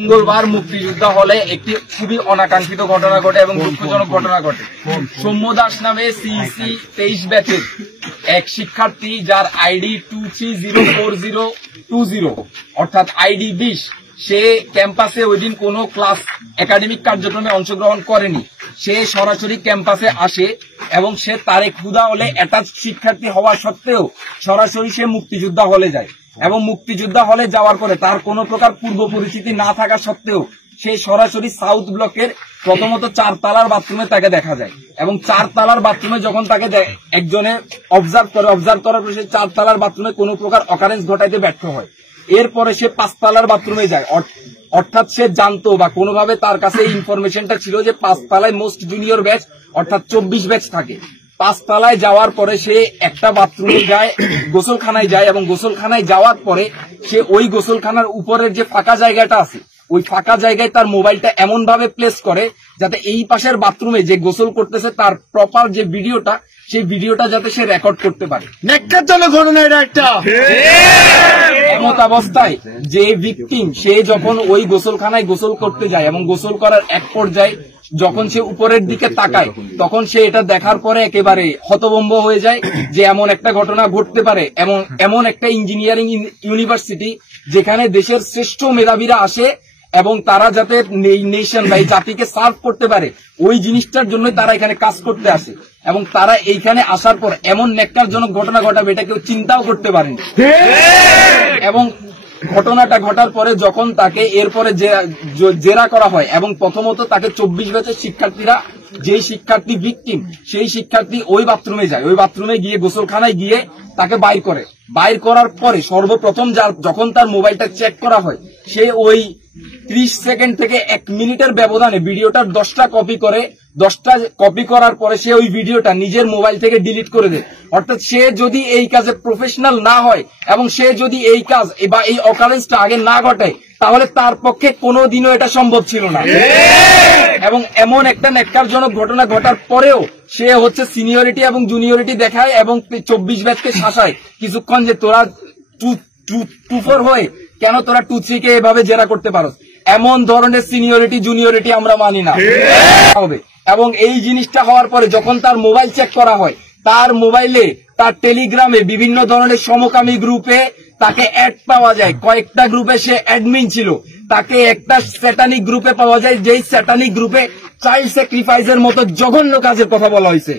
মঙ্গলবার মুক্তিযোদ্ধা হলে একটি খুবই অনাকাঙ্ক্ষিত ঘটনা ঘটে এবং দুঃখজনক ঘটনা ঘটে। সৌম্য দাস নামে সিইসি 23 ব্যাচের এক শিক্ষার্থী, যার আইডি 230402 অর্থাৎ আইডি 20, সে ক্যাম্পাসে ওই দিন কোনো ক্লাস একাডেমিক কার্যক্রমে অংশগ্রহণ করেনি। সে সরাসরি ক্যাম্পাসে আসে এবং সে তারেক হুদা হলে অ্যাটাচ শিক্ষার্থী হওয়া সত্ত্বেও সরাসরি সে মুক্তিযোদ্ধা হলে যায় এবং মুক্তিযোদ্ধা হলে যাওয়ার পরে তার কোনো প্রকার পূর্ব পরিচিতি না থাকা সত্ত্বেও সে সরাসরি সাউথ ব্লকের প্রথমত 4 তলার বাথরুমে তাকে দেখা যায় এবং 4 তলার বাথরুমে যখন তাকে একজনে অবজার্ভ করার পরে সে 4 তলার বাথরুমে কোনো প্রকার অকারেন্স ঘটাইতে ব্যর্থ হয়। এরপরে সে 5 তলার বাথরুমে যায়, অর্থাৎ সে জানতো বা কোনোভাবে তার কাছে এই ইনফরমেশনটা ছিল যে 5 তলায় মোস্ট জুনিয়র ব্যাচ অর্থাৎ 24 ব্যাচ থাকে। 5 তলায় যাওয়ার পরে সে একটা বাথরুমে যায়, গোসলখানায় যায় এবং গোসলখানায় যাওয়ার পরে সে ওই গোসলখানার উপরের যে ফাঁকা জায়গাটা আছে ওই ফাঁকা জায়গায় তার মোবাইলটা এমন ভাবে প্লেস করে যাতে এই পাশের বাথরুমে যে গোসল করতেছে তার প্রপার যে ভিডিওটা, সেই ভিডিওটা যাতে সে রেকর্ড করতে পারে। এমত অবস্থায় যে ভিকটিম সে যখন ওই গোসলখানায় গোসল করতে যায় এবং গোসল করার এক পর্যায়ে যখন সে উপরের দিকে তাকায় তখন সে এটা দেখার পরে একেবারে হতভম্ব হয়ে যায় যে এমন একটা ঘটনা ঘটতে পারে। এমন একটা ইঞ্জিনিয়ারিং ইউনিভার্সিটি যেখানে দেশের শ্রেষ্ঠ মেধাবীরা আসে এবং তারা যাতে নেশন বা এই জাতিকে সার্ভ করতে পারে ওই জিনিসটার জন্য তারা এখানে কাজ করতে আসে এবং তারা এইখানে আসার পর এমন ন্যাক্কারজনক ঘটনা ঘটাবে এটা কেউ চিন্তাও করতে পারেনি। এবং ঘটনাটা ঘটার পরে যখন তাকে এরপরে জেরা করা হয় এবং প্রথমত তাকে 24 ব্যাচের শিক্ষার্থীরা, যেই শিক্ষার্থী ভিকটিম সেই শিক্ষার্থী ওই বাথরুমে যায়, ওই বাথরুমে গিয়ে গোসলখানায় গিয়ে তাকে বাইর করার পরে সর্বপ্রথম যখন তার মোবাইলটা চেক করা হয় সে ওই 30 সেকেন্ড থেকে 1 মিনিটের ব্যবধানে ভিডিওটার 10টা কপি করে, 10টা কপি করার পরে সে ওই ভিডিওটা নিজের মোবাইল থেকে ডিলিট করে দেয়। অর্থাৎ সে যদি এই কাজে প্রফেশনাল না হয় এবং সে যদি এই কাজ বা এই অকারেন্সটা আগে না ঘটায় তাহলে তার পক্ষে কোনোদিনও এটা সম্ভব ছিল না। এবং এমন একটা ন্যাক্কারজনক ঘটনা ঘটার পরেও সে হচ্ছে সিনিয়রিটি এবং জুনিয়রিটি দেখায় এবং 24 ব্যাচকে শাসায় কিছুক্ষণ যে তোরা 2-4 হয়ে কেন তোরা 2-3 কে এভাবে জেরা করতে পারো। এমন ধরনের সিনিয়রিটি জুনিয়রিটি আমরা মানি না হবে। এবং এই জিনিসটা হওয়ার পরে যখন তার মোবাইল চেক করা হয় তার মোবাইলে তার টেলিগ্রামে বিভিন্ন ধরনের সমকামী গ্রুপে তাকে অ্যাড পাওয়া যায়, কয়েকটা গ্রুপে সে অ্যাডমিন ছিল। তাকে একটা স্যাটানিক গ্রুপে পাওয়া যায় যেই স্যাটানিক গ্রুপে চাইল্ড স্যাক্রিফাইসের মতো জঘন্য কাজের কথা বলা হয়েছে।